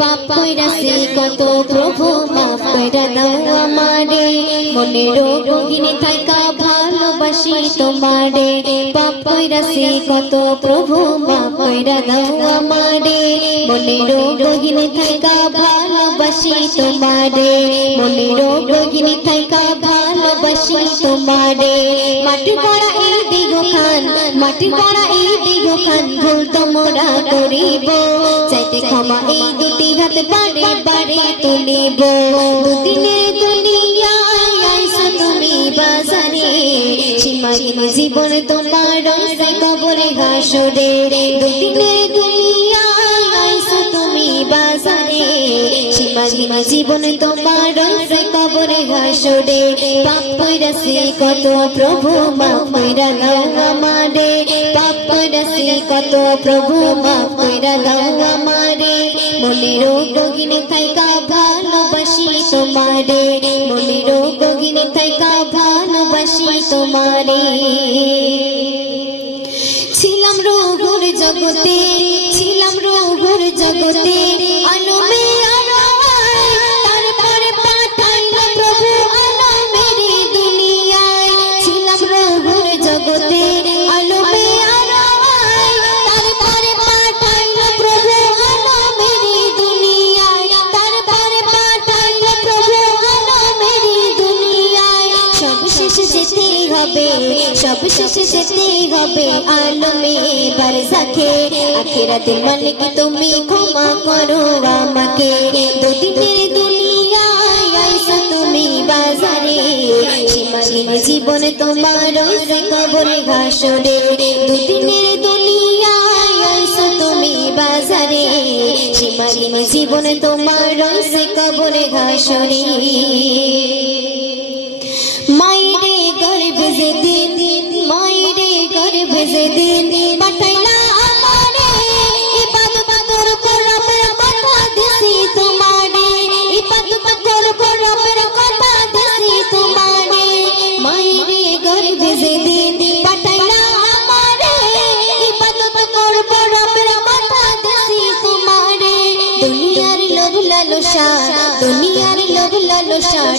পাপ কইরাছি, কত প্রভু মাফ কইরা দাও আমারে। মনে রোগিনী থাকা ভালোবাসি তোমারে। পাপ কইরাছি, কত প্রভু মাফ কইরা দাও আমারে। মনে রোগিনী থাকা ভালোবাসি তোমারে। মনে রোগিনী থাকা ভালোবাসি তোমারে। মাটি করা এই দিগ খান, মাটি করা এই দিগ খান, ভুল তোমরা করিব। ক্ষমা এই দুটি হাত বারে বারে তুলিব বাজারে। সীমাহীন জীবন তোমার কবরে ঘাসরে দুদিনের দুনিয়ায় আইসো তুমি বাজারে। সীমাহীন জীবন তোমার কবরে ঘাসরে পাপ কইরাছি কত প্রভু, মাফ কইরা দাও আমারে। কইরাছি, কত প্রভু মাফ কইরা দাও আমারে। মনের গগিনে থাইকা ভালোবাসি তোমারে। মনের গগিনে থাইকা ভালোবাসি তোমারে। ছিলাম রোগর জগতে হবে। সব শেষে যেতেই হবে আলমে বারসাখে আখিরাতের মালিক তুমি ক্ষমা করো আমাকে। দুদিনের জীবন তোমার কবরে ঘাসরে দুদিনের আইসো তুমি বাজারে। সীমাহীন জীবন তোমার কবরে ঘাসরে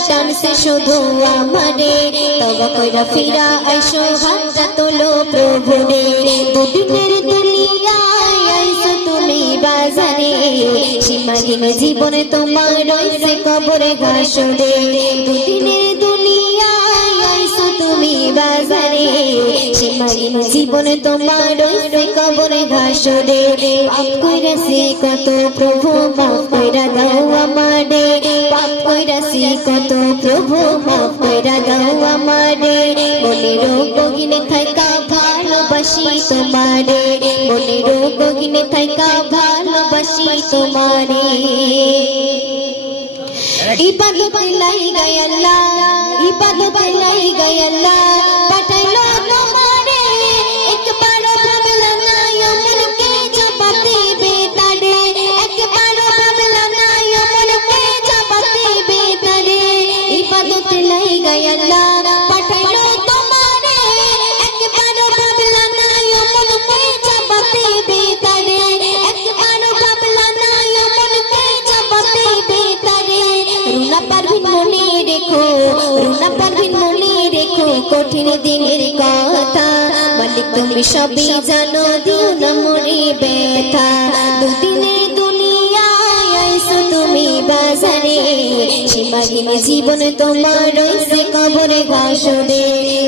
টানছে শুধু আমারে। তবা কইরা ফিরা আইসো হাতটা তোলো প্রভু রে দুদিনের সীমাহীন জীবনে তোমার রয়েছে কবরে ঘাসরে দুদিনের তুমি বাজারে। সীমাহীন জীবনে তোমার রয়েছে কবরে ঘাসরে পাপ কত প্রভু, মাফ কইরা দাও আমারে। কইরাছি, কত প্রভু মাফ কইরা দাও আমারে। মনের গগিনে থাকা ভালোবাসি তোমারে। মনের গগিনে থাকা ভালোবাসি তোমারে। ইবাদত লাই গায় আল্লাহ, ইবাদত লাই রেখো রুনা পারভিন মনে রেখো, কঠিন দিনের কথা। মালিক, তুমি সবই জানো, দিও না মনে ব্যথা। দুদিনের দুনিয়ায় আইসো তুমি বাজারে। সীমাহীন জীবন তোমার রয়েছে কবরে ঘাসরে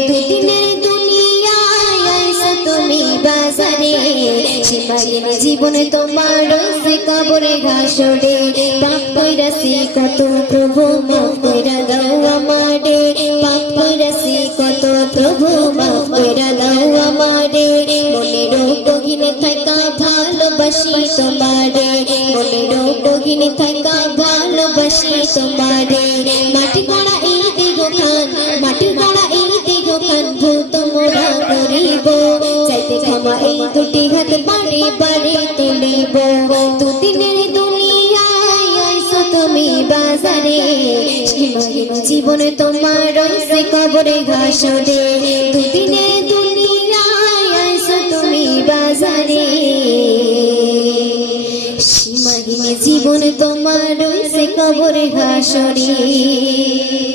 দুদিনের দুনিয়ায় আইসো তুমি বাজারে। সীমাহীন জীবন তোমার রয়েছে কবরে ঘাসরে পাপ কইরাছি কত প্রভু মাফ ভালোবাসি তোমারে। মনে রোগিনে থাকা ভালোবাসি তোমারে। মাটি গড়া এই দিগ খান, মাটি গড়া এই দিগ খান ভুল তোমরা করিব। চাইতে ক্ষমা এই দুটি হাত বারে বারে তুলিব। দুদিনের দুনিয়ায় আইসো তুমি বাজারে। জীবনে তোমার কবরে ঘাসরে। দুদিনের দুনিয়ায় আইসো তুমি বাজারে। জীবন তোমার রয়েছে কবর হাসরে